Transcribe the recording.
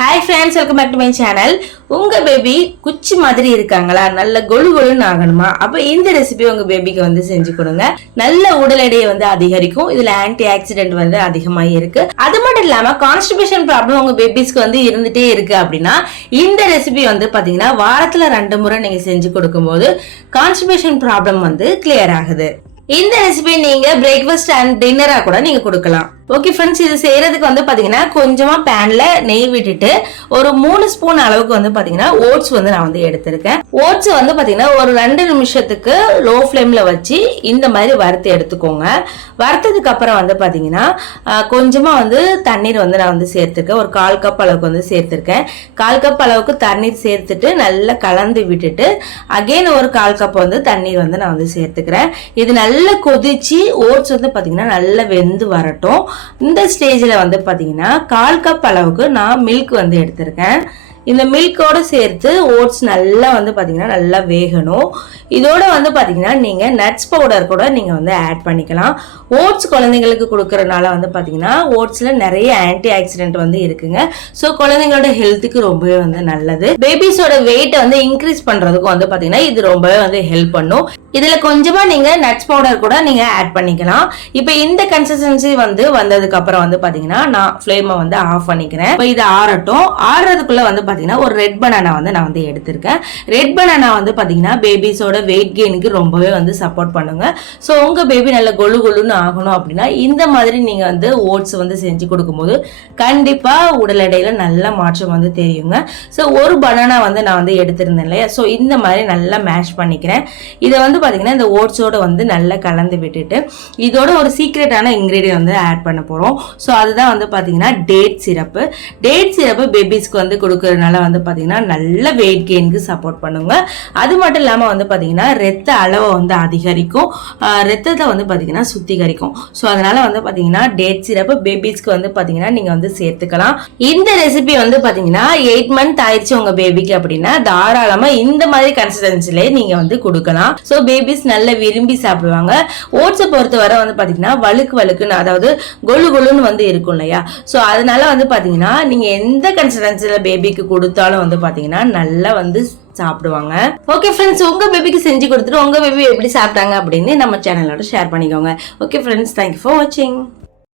Hi friends, welcome back to my channel. உங்கள் baby குச்சி மாதிரி இருக்காங்களா, நல்ல கொழு கொழுன்னு ஆகணுமா? அப்போ இந்த ரெசிபி உங்கள் பேபிக்கு வந்து செஞ்சு கொடுங்க. நல்ல உடல் எடையை வந்து அதிகரிக்கும். இதில் ஆன்டி ஆக்சிடென்ட் வந்து அதிகமாக இருக்கு. அது மட்டும் இல்லாமல் கான்ஸ்டிபேஷன் ப்ராப்ளம் உங்கள் பேபிஸ்க்கு வந்து இருந்துகிட்டே இருக்கு அப்படின்னா இந்த ரெசிபி வந்து பார்த்தீங்கன்னா வாரத்தில் 2 முறை நீங்கள் செஞ்சு கொடுக்கும்போது கான்ஸ்டிபேஷன் ப்ராப்ளம் வந்து கிளியர் ஆகுது. இந்த ரெசிபி நீங்க பிரேக்ஃபாஸ்ட் அண்ட் டின்னரா கூட நீங்க கொடுக்கலாம். ஓகே ஃப்ரெண்ட்ஸ், இது செய்யறதுக்கு வந்து பாத்தீங்கன்னா கொஞ்சமா பேன்ல நெய் விட்டுட்டு ஒரு 3 ஸ்பூன் அளவுக்கு வந்து பாத்தீங்கன்னா ஓட்ஸ் வந்து நான் வந்து எடுத்திருக்கேன். ஓட்ஸ் வந்து பாத்தீங்கன்னா ஒரு 2 நிமிஷத்துக்கு லோ ஃபிளேம்ல வச்சு இந்த மாதிரி வறுத்து எடுத்துக்கோங்க. வறுத்ததுக்கு அப்புறம் வந்து பாத்தீங்கன்னா கொஞ்சமா வந்து தண்ணீர் வந்து நான் வந்து சேர்த்திருக்கேன். ஒரு 1/4 கப் அளவுக்கு வந்து சேர்த்திருக்கேன். 1/4 கப் அளவுக்கு தண்ணீர் சேர்த்துட்டு நல்லா கலந்து விட்டுட்டு அகைன் ஒரு 1/4 கப் வந்து தண்ணீர் வந்து நான் வந்து சேர்த்துக்கிறேன். இது நல்லா கொதிச்சு ஓட்ஸ் வந்து பாத்தீங்கன்னா நல்லா வெந்து வரட்டும். இந்த ஸ்டேஜ்ல வந்து பாத்தீங்கன்னா 1/4 கப் அளவுக்கு நான் மில்க் வந்து எடுத்திருக்கேன். இந்த மில்கோட சேர்த்து ஓட்ஸ் நல்லா வந்து பாத்தீங்கன்னா நல்லா வேகணும். இதோட வந்து பாத்தீங்கன்னா நீங்க நட்ஸ் பவுடர் கூட நீங்க வந்து ஆட் பண்ணிக்கலாம். ஓட்ஸ் குழந்தைங்களுக்கு கொடுக்கறதுனால வந்து பாத்தீங்கன்னா ஓட்ஸ்ல நிறைய ஆன்டி ஆக்சிடென்ட் வந்து இருக்குங்க. ஸோ குழந்தைங்களோட ஹெல்த்துக்கு ரொம்பவே வந்து நல்லது. பேபிஸோட வெயிட்டை வந்து இன்க்ரீஸ் பண்றதுக்கும் வந்து பாத்தீங்கன்னா இது ரொம்பவே வந்து ஹெல்ப் பண்ணும். இதுல கொஞ்சமா நீங்க நட்ஸ் பவுடர் கூட நீங்க ஆட் பண்ணிக்கலாம். இப்போ இந்த கன்சிஸ்டன்சி வந்து வந்ததுக்கு அப்புறம் வந்து பாத்தீங்கன்னா நான் ஃப்ளேமை வந்து ஆஃப் பண்ணிக்கிறேன். இப்போ இது ஆறட்டும். ஆறுறதுக்குள்ள வந்து பாத்தீங்கன்னா ஒரு ரெட் பனானா வந்து நான் வந்து எடுத்திருக்கேன். ரெட் பனானா வந்து பாத்தீங்கன்னா பேபிஸோட வெயிட் கெயினுக்கு ரொம்பவே வந்து சப்போர்ட் பண்ணுங்க. ஸோ உங்க பேபி நல்ல கொழு கொழுன்னு ஆகணும் அப்படின்னா இந்த மாதிரி நீங்க வந்து ஓட்ஸ் வந்து செஞ்சு கொடுக்கும்போது கண்டிப்பா உடல் எடையில நல்ல மாற்றம் வந்து தெரியுங்க. ஸோ ஒரு பனானா வந்து நான் வந்து எடுத்திருந்தேன் இல்லையா, ஸோ இந்த மாதிரி நல்லா மேஷ் பண்ணிக்கிறேன். இதை வந்து பாத்தீங்கன்னா இந்த ஓட்ஸோட வந்து நல்லா கலந்து விட்டுட்டு இதோட ஒரு சீக்ரெட்டான இன்கிரீடியன்ட் வந்து ஆட் பண்ண போறோம். ஸோ அதுதான் வந்து பாத்தீங்கன்னா டேட் சிரப்பு. டேட் சிரப்பு பேபிஸ்க்கு வந்து கொடுக்கறதுனால வந்து பாத்தீங்கன்னா நல்ல வெயிட் கெயினுக்கு சப்போர்ட் பண்ணுங்க. அது மட்டும் இல்லாம வந்து பாத்தீங்கன்னா ரத்த அளவை வந்து அதிகரிக்கும், ரத்தத்தை வந்து பாத்தீங்கன்னா சுத்திகரிக்கும். ஸோ அதனால வந்து பாத்தீங்கன்னா டேட் சிரப்பு பேபிஸ்க்கு வந்து பாத்தீங்கன்னா நீங்க வந்து சேர்த்துக்கலாம். இந்த ரெசிபி வந்து பாத்தீங்கன்னா 8 மந்த் ஆயிடுச்சு உங்க பேபிக்கு அப்படின்னா தாராளமா இந்த மாதிரி கன்சிஸ்டன்சிலே நீங்க வந்து கொடுக்கலாம். ஸோ பேபிஸ் நல்ல விரும்பி சாப்பிடுவாங்க. ஓட்ஸை பொறுத்தவரை வந்து பாத்தீங்கன்னா வழுக்குன்னு அதாவது கொழு கொழுன்னு வந்து இருக்கும் இல்லையா, ஸோ அதனால வந்து பாத்தீங்கன்னா நீங்க எந்த கன்சிஸ்டன்சில பேபிக்கு கொடுத்தாலும் வந்து பாத்தீங்கன்னா நல்லா வந்து சாப்பிடுவாங்க. ஓகே ஃப்ரெண்ட்ஸ், உங்க பேபிக்கு செஞ்சு கொடுத்துட்டு உங்க பேபி எப்படி சாப்பிட்டாங்க அப்படின்னு நம்ம சேனலோட ஷேர் பண்ணிக்கோங்க. ஓகே ஃப்ரெண்ட்ஸ், தேங்க்யூ ஃபார் வாட்சிங்.